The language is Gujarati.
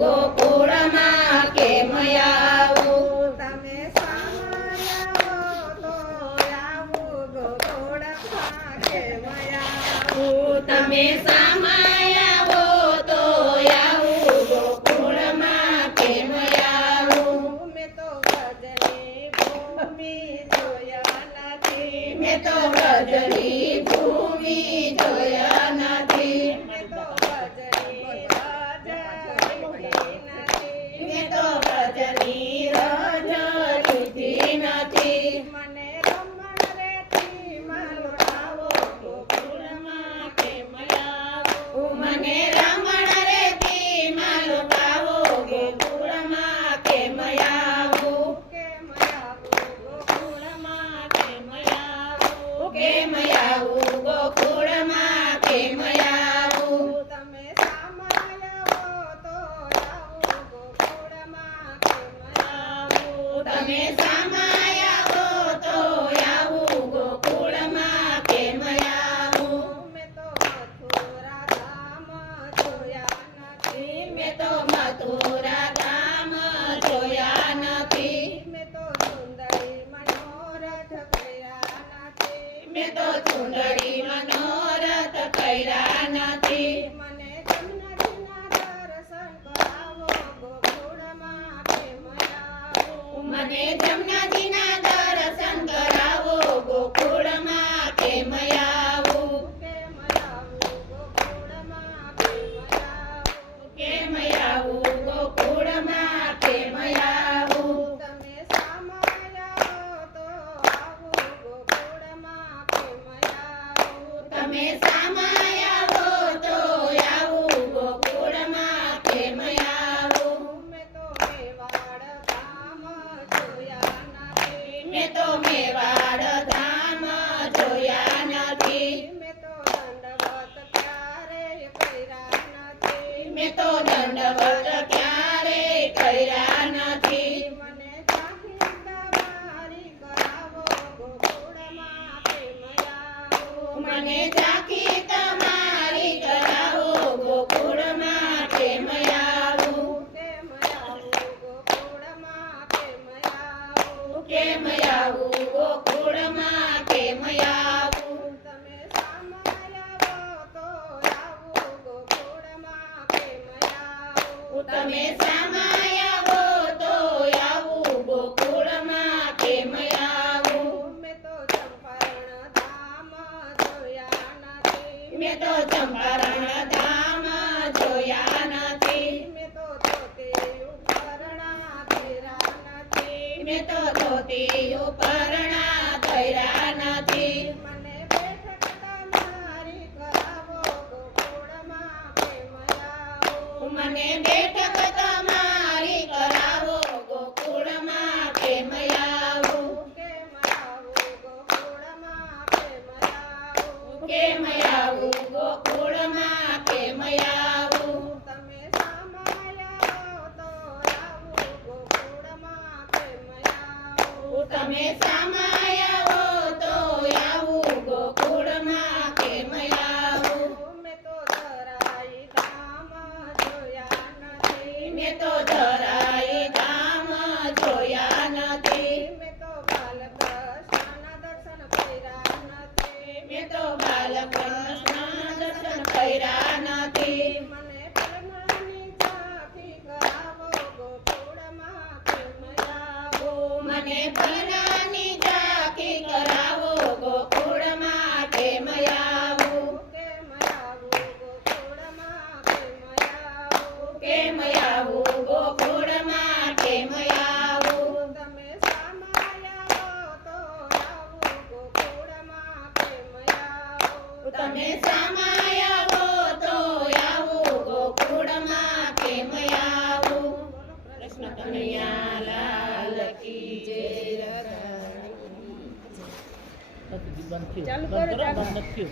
ગોકુળમાં કેમ આવું? તમે સામાયા તો આવું ગોકુળમાં કેમ આવું? તમે સામાયા તો આવું ગોકુળમાં કેમ આવું? મેં તો વ્રજની ભૂમિ જોયા નથી. મેં તો વ્રજની ભૂમિ જોયા નથી. મેં તો વ્રજની રાજા લીધી નથી. મેં તો વ્રજની રજ લીધી નથી. મને રમણ રેતી મારો આવો ગોકુળમાં કેમ આવું? મને રમણ રેતી મારો કાવો ગોકુળમાં કેમ આવું? કેમ આવું ગોકુળમાં કેમ આવું? કેમ આવું ગોકુળમાં કેમ આવું? તમે સામાયા તો આવું ગોકુળમાં કેમ આવું? તમે સામાયા તો આવું ગોકુળમાં કેમ આવું? મેં તો મથુરા ધામ જોયા નથી. મેં તો મથુરા ધામ જોયા નથી. મેં તો સુંદરી મનોરથ કર્યા નથી. મેં તો ચૂંદડી મનોરથ કર્યા નથી. મને જમનાજીના દર્શન કરાવો ગોકુળમાં કેમ આવું? મને જમનાજીના દર્શન કરાવો ગોકુળમાં કેમ આવું? કેમ આવું ગોકુળમાં કેમ આવું? કેમ આવું ગોકુળમાં કેમ આવું? તમે સામાયા તો આવું ગોકુળમાં કેમ આવું? તમે સામાયા તો આવું ગોકુળમાં કેમ આવું? મેં તો મેવાડ ધામ જોયા નથી. મેં તો મેવાડ ધામ જોયા નથી. મેં તો દંડવત ક્યારેય કર્યા નથી. મેં તો દંડવત ક્યારેય કર્યા નથી. મને જાહીરદારી કરાવો ગોકુળમાં કેમ આવું? મને ઝાંખી તમારી કરાવો ગોકુળમાં કેમ આવું? કેમ આવું ગોકુળમાં કેમ આવું? કેમ આવું ગોકુળમાં કેમ આવું? તમે સામાયા તો આવું ગોકુળમાં કેમ આવું? તમે સામાયા તો આવું ગોકુળમાં કેમ આવું? મેં તો ચંપારણ ધામ જોયા નથી. મેં તો ચંપારણ ધામ જોયા નથી. મેં તો ધોતી ઉપરણા ધર્યા નથી. મેં તો ધોતી ઉપરણા ધર્યા નથી. મને બેઠક તમારી કરાવો ગોકુળમાં કેમ આવું? મને બેઠક તમારી કરાવો ગોકુળમાં કેમ આવું? કેમ આવું ગોકુળમાં કેમ આવું? કેમ આવું ગોકુળમાં કેમ આવું? તમે સામાયા તો આવું ગોકુળમાં કેમ આવું? તમે સામાયા તો આવું ગોકુળમાં કેમ આવું? મેં તો ધરાઈ ધામ જોયા નથી. મેં તો ધરાઈ ધામ જોયા નથી. મેં તો બાલકૃષ્ણના દર્શન કર્યા નથી. મેં તો બાલકૃષ્ણના દર્શન કર્યા નથી. મને પ્રેમની ઝાંખી કરાવો ગોકુળમાં કેમ આવું? મને ફલનાની ઝાંખી કરાવો ગોકુળમાં કેમ આવું? કેમ આવું ગોકુળમાં કેમ આવું? કેમ આવું ગોકુળમાં કેમ આવું? તમે સામાયા તો આવું ગોકુળમાં કેમ આવું? તમે સામાયા તો આવું ગોકુળમાં કેમ આવું? કૃષ્ણ કનૈયા લાલ કી જય. ચાલુ કરો બંધ નથી થયું.